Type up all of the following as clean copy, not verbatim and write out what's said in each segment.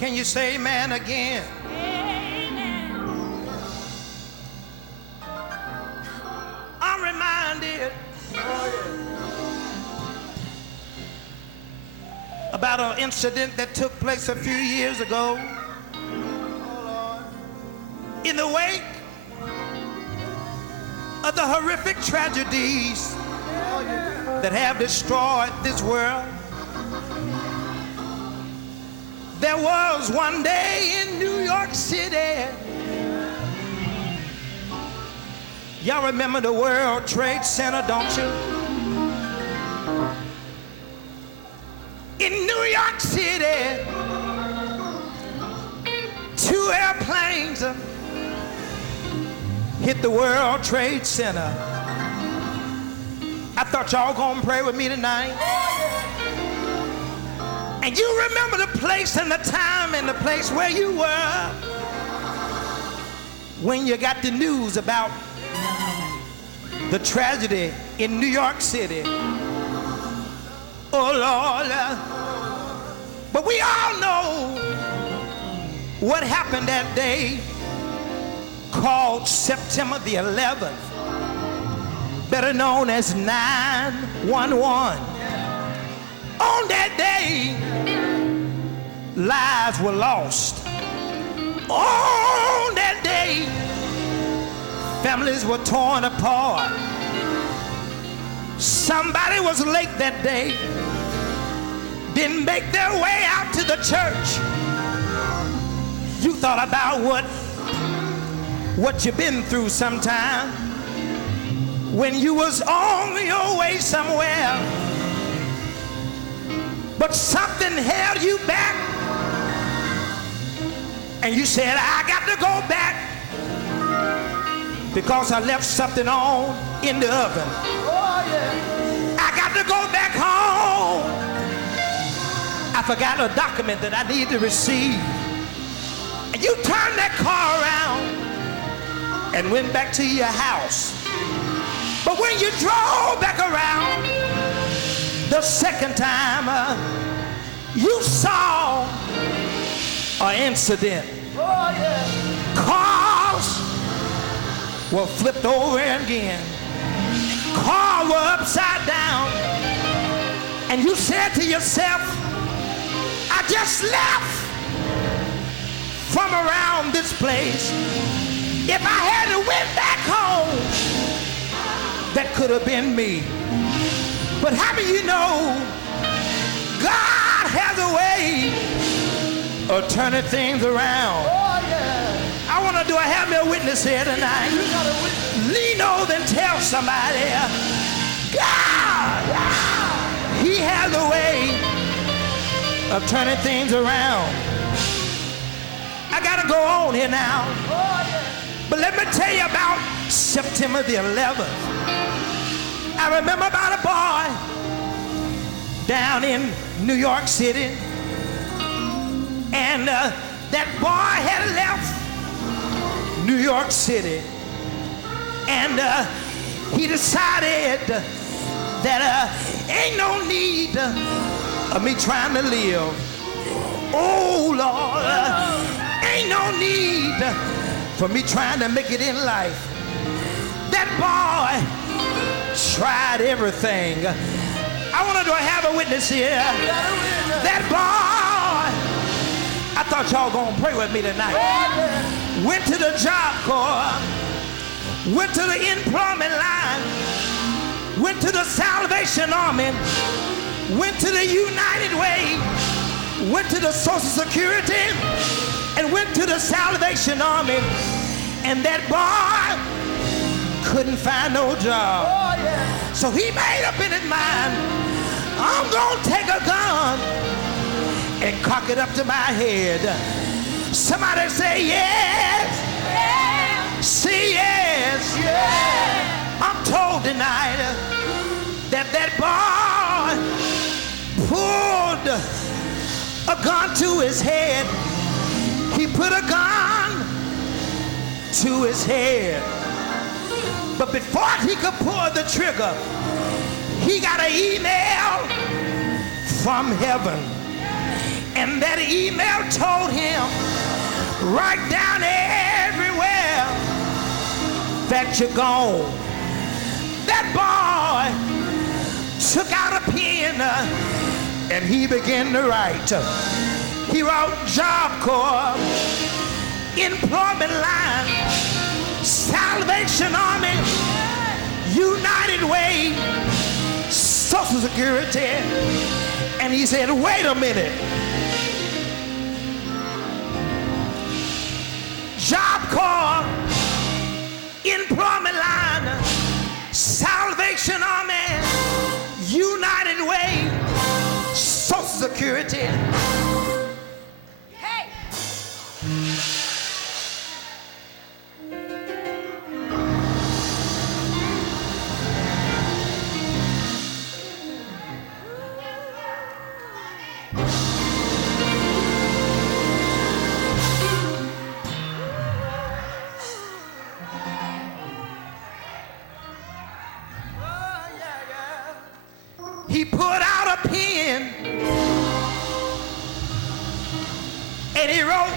Can you say amen again? Amen. I'm reminded about an incident that took place a few years ago. In the wake of the horrific tragedies that have destroyed this world, there was one day in New York City. Y'all remember the World Trade Center, don't you? In New York City, 2 airplanes hit the World Trade Center. I thought y'all gonna pray with me tonight. And you remember the place and the time and the place where you were when you got the news about the tragedy in New York City. Oh Lord. But we all know what happened that day, called September the 11th, better known as 9/11. On that day, lives were lost. On that day, families were torn apart. Somebody was late that day, didn't make their way out to the church. You thought about what you've been through sometime when you was on your way somewhere, but something held you back, and you said, I got to go back because I left something on in the oven. I got to go back home. I forgot a document that I need to receive. And you turned that car around and went back to your house. But when you drove back around the second time, you saw an incident. Cars were flipped over again. Cars were upside down. And you said to yourself, I just left from around this place. If I had to went back home, that could have been me. But how do you know God has a way of turning things around? I want to do I have me a witness here tonight? Lean over and tell somebody, God, He has a way of turning things around. I gotta go on here now. But let me tell you about September the 11th. I remember about a boy down in New York City, and that boy had left New York City, and he decided that ain't no need of me trying to live. Oh Lord, ain't no need for me trying to make it in life. That boy tried everything. I want to have a witness here. That boy, I thought y'all gonna pray with me tonight. Went to the Job Corps, went to the employment line, went to the Salvation Army, went to the United Way, went to the Social Security, and went to the Salvation Army, and that boy couldn't find no job. So he made up in his mind, I'm gonna take a gun and cock it up to my head. Somebody say yes. Yes. Say yes. Yes. I'm told tonight that that boy pulled a gun to his head. He put a gun to his head. But before he could pull the trigger, he got an email from heaven. And that email told right down everywhere that you're gone. That boy took out a pen and he began to write. He wrote Job Corps, Employment Line, Salvation Army, United Way, Social Security. And he said, wait a minute. Job Corps, Employment Line, Salvation Army, United Way, Social Security. Hey! He put out a pen and he wrote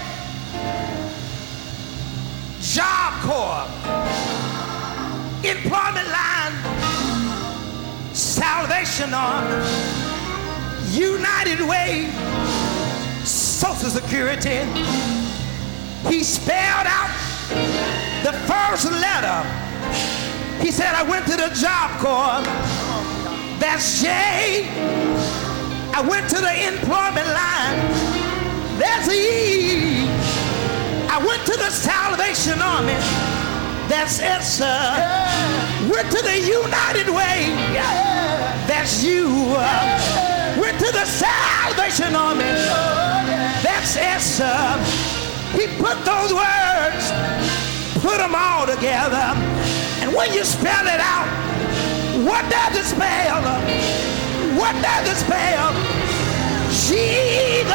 Job Corps, Employment Line, Salvation Army, United Way, Social Security. He spelled out the first letter. He said, I went to the Job Corps. That's J. I went to the Employment Line. That's E. I went to the Salvation Army. That's S. Went to the United Way. That's U. Went to the Salvation Army. That's S. He put those words, put them all together. And when you spell it out, what does it spell? What does it spell? Jesus.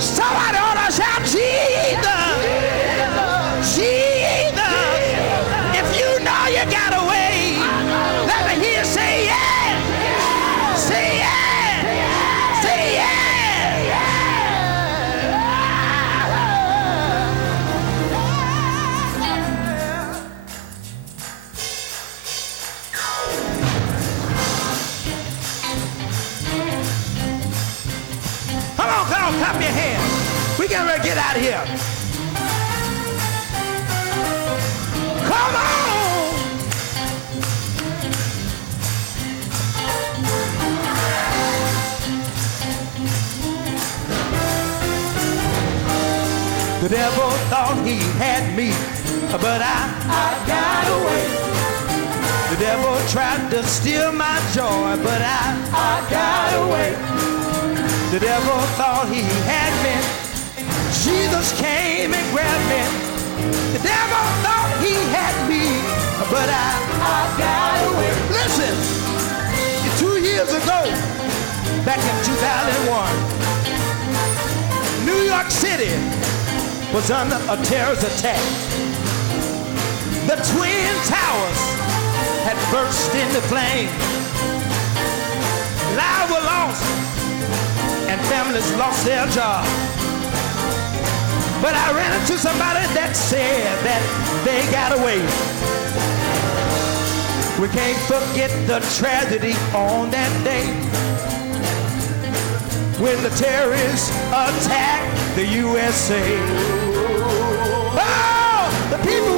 Somebody ought to shout Jesus. Jesus. If you know you got a way, let me hear you say yeah. Say yeah. Say yeah. Come on, clap your hands. We getting ready to get out of here. Come on. The devil thought he had me, but I got away. The devil tried to steal my joy, but I got away. The devil thought he had me. Jesus came and grabbed me. The devil thought he had me, but I got away. Listen, 2 years ago, back in 2001, New York City was under a terrorist attack. The Twin Towers had burst into flame. Lives were lost and families lost their job. But I ran into somebody that said that they got away. We can't forget the tragedy on that day when the terrorists attacked the USA. Oh, the people